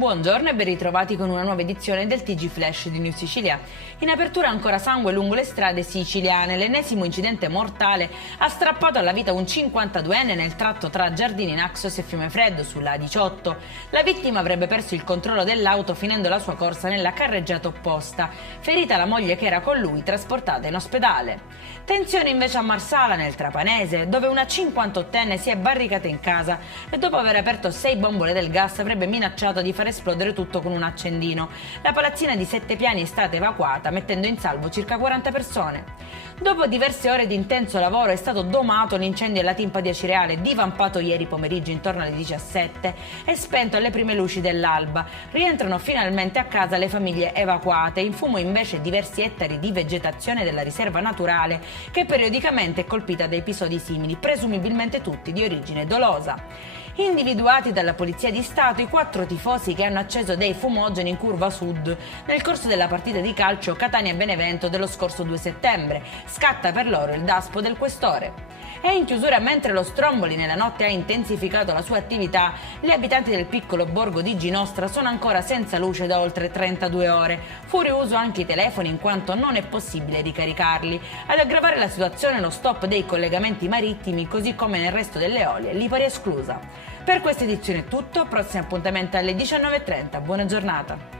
Buongiorno e ben ritrovati con una nuova edizione del TG Flash di News Sicilia. In apertura ancora sangue lungo le strade siciliane. L'ennesimo incidente mortale ha strappato alla vita un 52enne nel tratto tra Giardini Naxos e Fiumefreddo sulla A18. La vittima avrebbe perso il controllo dell'auto finendo la sua corsa nella carreggiata opposta. Ferita la moglie che era con lui, trasportata in ospedale. Tensione invece a Marsala, nel Trapanese, dove una 58enne si è barricata in casa e dopo aver aperto 6 bombole del gas avrebbe minacciato di far esplodere tutto con un accendino. La palazzina di 7 piani è stata evacuata, mettendo in salvo circa 40 persone. Dopo diverse ore di intenso lavoro è stato domato l'incendio alla Timpa di Acireale, divampato ieri pomeriggio intorno alle 17 e spento alle prime luci dell'alba. Rientrano finalmente a casa le famiglie evacuate, in fumo invece diversi ettari di vegetazione della riserva naturale che periodicamente è colpita da episodi simili, presumibilmente tutti di origine dolosa. Individuati dalla Polizia di Stato i 4 tifosi che hanno acceso dei fumogeni in curva sud nel corso della partita di calcio Catania-Benevento dello scorso 2 settembre. Scatta per loro il daspo del questore. E in chiusura, mentre lo Stromboli nella notte ha intensificato la sua attività, gli abitanti del piccolo borgo di Ginostra sono ancora senza luce da oltre 32 ore. Fuori uso anche i telefoni in quanto non è possibile ricaricarli. Ad aggravare la situazione lo stop dei collegamenti marittimi, così come nel resto delle Eolie, Lipari esclusa. Per questa edizione è tutto, prossimo appuntamento alle 19:30. Buona giornata.